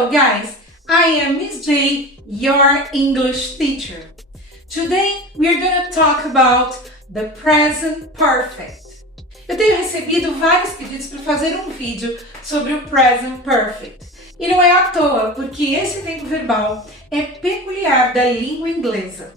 Hello guys, I am Miss J, your English teacher. Today we are going to talk about the present perfect. Eu tenho recebido vários pedidos para fazer um vídeo sobre o present perfect. E não é à toa, porque esse tempo verbal é peculiar da língua inglesa.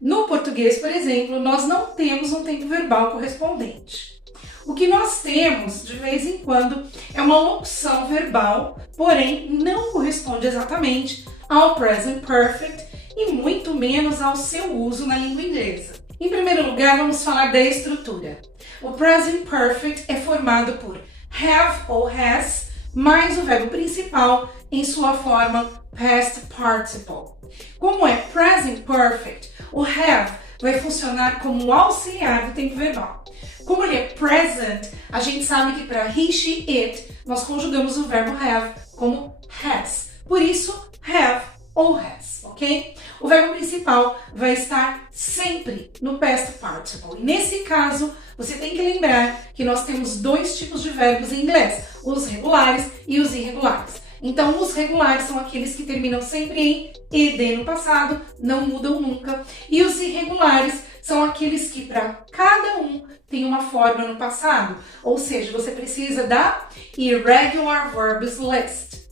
No português, por exemplo, nós não temos um tempo verbal correspondente. O que nós temos, de vez em quando, é uma locução verbal, porém não corresponde exatamente ao present perfect e muito menos ao seu uso na língua inglesa. Em primeiro lugar, vamos falar da estrutura. O present perfect é formado por have ou has, mais o verbo principal em sua forma past participle. Como é present perfect, o have vai funcionar como auxiliar do tempo verbal. Como ele é present, a gente sabe que para he, she, it, nós conjugamos o verbo have como has. Por isso, have ou has, ok? O verbo principal vai estar sempre no past participle. E nesse caso, você tem que lembrar que nós temos dois tipos de verbos em inglês, os regulares e os irregulares. Então, os regulares são aqueles que terminam sempre em ed no passado, não mudam nunca. E os irregulares são aqueles que para cada um tem uma forma no passado. Ou seja, você precisa da irregular verbs list.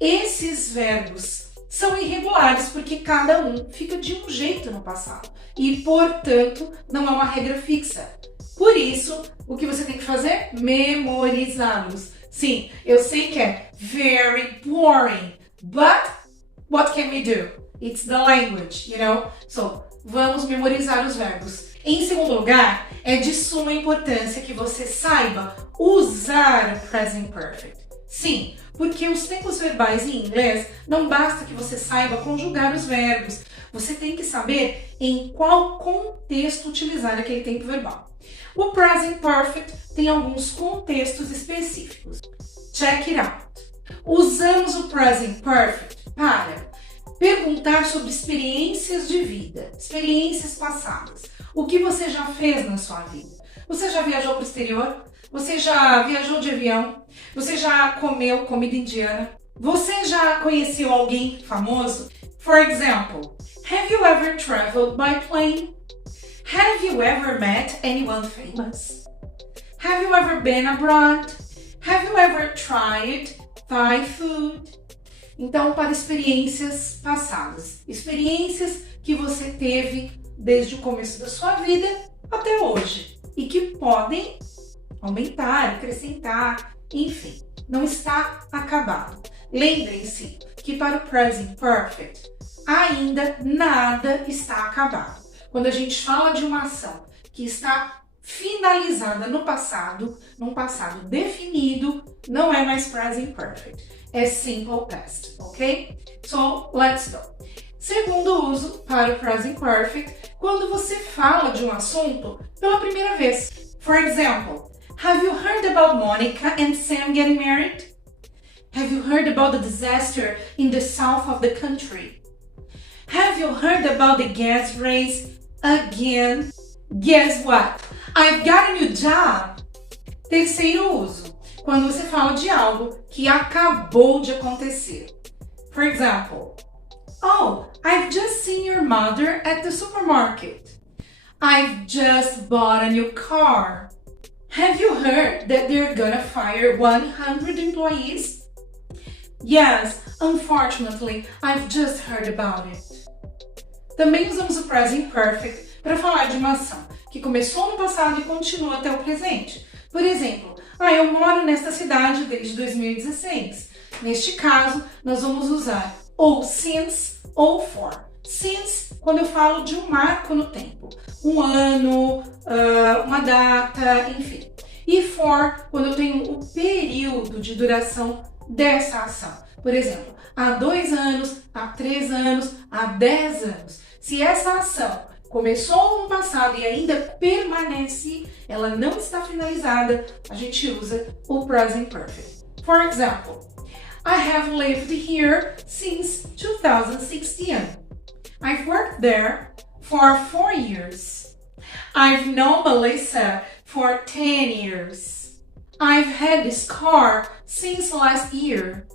Esses verbos são irregulares porque cada um fica de um jeito no passado. E, portanto, não é uma regra fixa. Por isso, o que você tem que fazer? Memorizá-los. Sim, eu sei que é very boring, but what can we do? It's the language, you know? So, vamos memorizar os verbos. Em segundo lugar, é de suma importância que você saiba usar o present perfect. Sim, porque os tempos verbais em inglês não basta que você saiba conjugar os verbos. Você tem que saber em qual contexto utilizar aquele tempo verbal. O present perfect tem alguns contextos específicos. Check it out. Usamos o present perfect para perguntar sobre experiências de vida, experiências passadas. O que você já fez na sua vida? Você já viajou para o exterior? Você já viajou de avião? Você já comeu comida indiana? Você já conheceu alguém famoso? For example, have you ever traveled by plane? Have you ever met anyone famous? Have you ever been abroad? Have you ever tried Thai food? Então, para experiências passadas, experiências que você teve desde o começo da sua vida até hoje e que podem aumentar, acrescentar, enfim, não está acabado. Lembrem-se que para o present perfect ainda nada está acabado. Quando a gente fala de uma ação que está finalizada no passado, num passado definido, não é mais present perfect, é simple past, ok? So, let's go. Segundo uso para o present perfect, quando você fala de um assunto pela primeira vez. For example, have you heard about Monica and Sam getting married? Have you heard about the disaster in the south of the country? Have you heard about the gas race again? Guess what? I've got a new job. Terceiro uso, quando você fala de algo que acabou de acontecer. For example, oh, I've just seen your mother at the supermarket. I've just bought a new car. Have you heard that they're gonna fire 100 employees? Yes, unfortunately, I've just heard about it. Também usamos o present perfect para falar de uma ação que começou no passado e continua até o presente. Por exemplo, eu moro nesta cidade desde 2016. Neste caso, nós vamos usar ou since ou for. Since, quando eu falo de um marco no tempo. Um ano, uma data, enfim. E for, quando eu tenho o período de duração dessa ação. Por exemplo, há 2 anos, há 3 anos, há 10 anos. Se essa ação começou no passado e ainda permanece, ela não está finalizada, a gente usa o present perfect. For example, I have lived here since 2016. I've worked there for 4 years. I've known Melissa for 10 years. I've had this car since last year.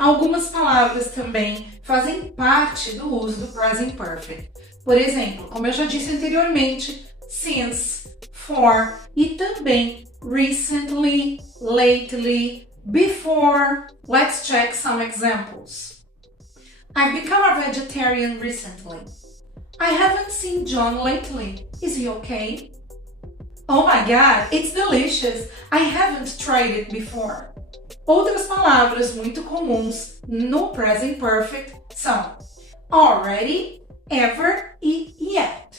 Algumas palavras também fazem parte do uso do present perfect. Por exemplo, como eu já disse anteriormente, since, for e também recently, lately, before. Let's check some examples. I've become a vegetarian recently. I haven't seen John lately. Is he okay? Oh my God, it's delicious. I haven't tried it before. Outras palavras muito comuns no present perfect são already, ever e yet.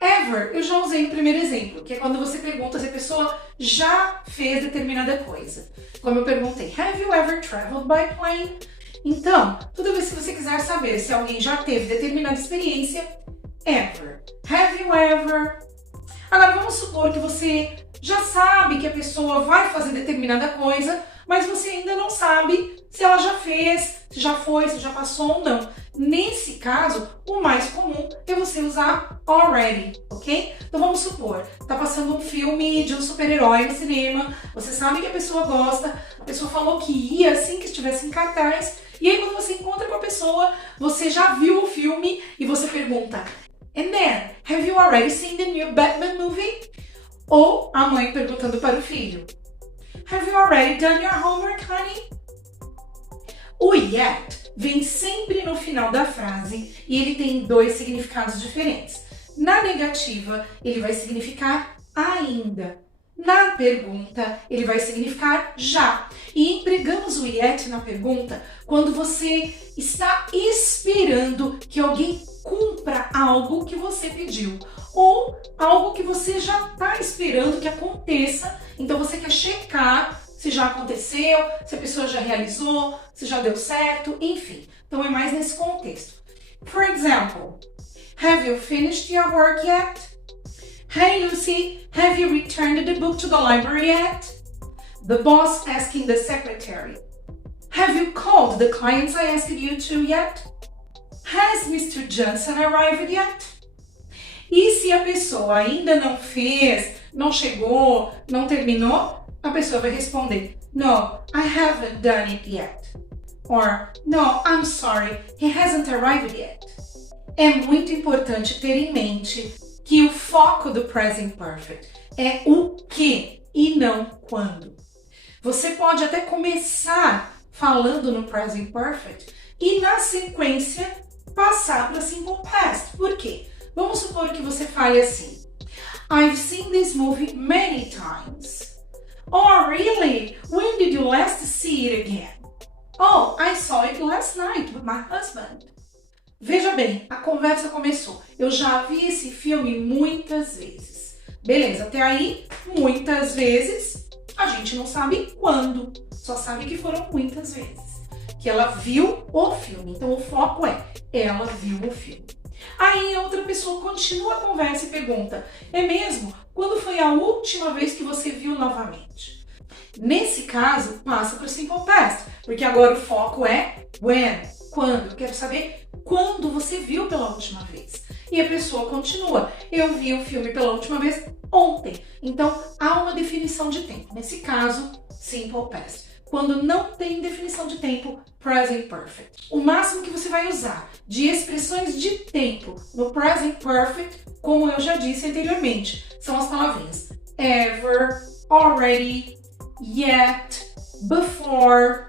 Ever, eu já usei no primeiro exemplo, que é quando você pergunta se a pessoa já fez determinada coisa. Como eu perguntei, have you ever traveled by plane? Então, toda vez que você quiser saber se alguém já teve determinada experiência, ever. Have you ever? Agora, vamos supor que você já sabe que a pessoa vai fazer determinada coisa, mas você ainda não sabe se ela já fez, se já foi, se já passou ou não. Nesse caso, o mais comum é você usar already, ok? Então vamos supor, tá passando um filme de um super-herói no cinema, você sabe que a pessoa gosta, a pessoa falou que ia assim que estivesse em cartaz, e aí quando você encontra com a pessoa, você já viu o filme e você pergunta, and then, have you already seen the new Batman movie? Ou a mãe perguntando para o filho, have you already done your homework, honey? O yet vem sempre no final da frase e ele tem dois significados diferentes. Na negativa, ele vai significar ainda. Na pergunta, ele vai significar já. E empregamos o yet na pergunta quando você está esperando que alguém cumpra algo que você pediu. Ou algo que você já está esperando que aconteça. Então você quer checar se já aconteceu, se a pessoa já realizou, se já deu certo, enfim. Então é mais nesse contexto. For example, have you finished your work yet? Hey Lucy, have you returned the book to the library yet? The boss asking the secretary. Have you called the clients I asked you to yet? Has Mr. Johnson arrived yet? E se a pessoa ainda não fez, não chegou, não terminou, a pessoa vai responder, no, I haven't done it yet. Or, no, I'm sorry, he hasn't arrived yet. É muito importante ter em mente que o foco do present perfect é o que e não quando. Você pode até começar falando no present perfect e na sequência passar para simple past. Por quê? Vamos supor que você fale assim, I've seen this movie many times. Oh, really? When did you last see it again? Oh, I saw it last night with my husband. Veja bem, a conversa começou. Eu já vi esse filme muitas vezes. Beleza, até aí, muitas vezes, a gente não sabe quando. Só sabe que foram muitas vezes. Que ela viu o filme. Então, o foco é, ela viu o filme. Aí, a outra pessoa continua a conversa e pergunta, é mesmo? Quando foi a última vez que você viu novamente? Nesse caso, passa para o simple past, porque agora o foco é when, quando. Eu quero saber quando você viu pela última vez. E a pessoa continua, eu vi o filme pela última vez ontem. Então, há uma definição de tempo. Nesse caso, simple past. Quando não tem definição de tempo, present perfect. O máximo que você vai usar de expressões de tempo no present perfect, como eu já disse anteriormente, são as palavrinhas ever, already, yet, before,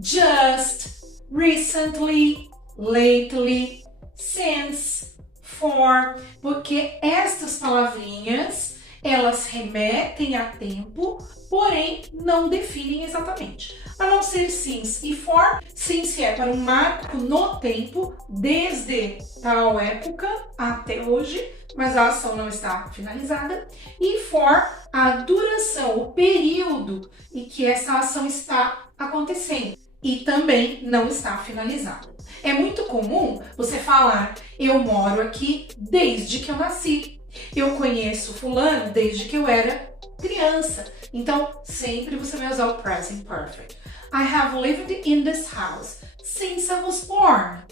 just, recently, lately, since, for, porque estas palavrinhas, elas remetem a tempo, porém não definem exatamente. A não ser since e for, since é para um marco no tempo, desde tal época até hoje, mas a ação não está finalizada, e for, a duração, o período em que essa ação está acontecendo e também não está finalizada. É muito comum você falar, eu moro aqui desde que eu nasci, eu conheço fulano desde que eu era criança. Então, sempre você vai usar o present perfect. I have lived in this house since I was born.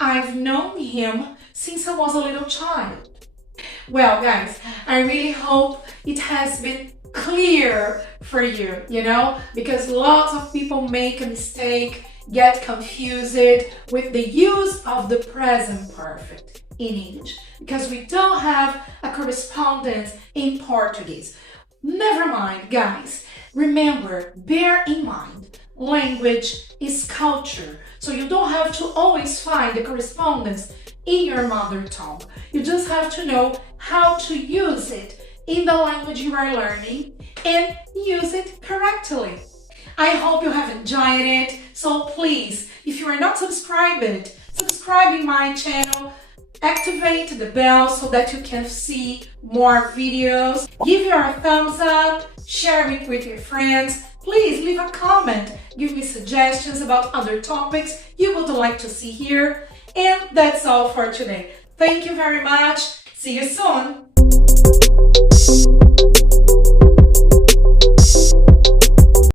I've known him since I was a little child. Well, guys, I really hope it has been clear for you, because lots of people make a mistake get confused with the use of the present perfect in English because we don't have a correspondence in Portuguese. Never mind, guys. Remember, bear in mind, language is culture, so you don't have to always find the correspondence in your mother tongue. You just have to know how to use it in the language you are learning and use it correctly. I hope you have enjoyed it. So please, if you are not subscribed, subscribe in my channel, activate the bell so that you can see more videos. Give your thumbs up, share it with your friends. Please leave a comment, give me suggestions about other topics you would like to see here. And that's all for today. Thank you very much. See you soon.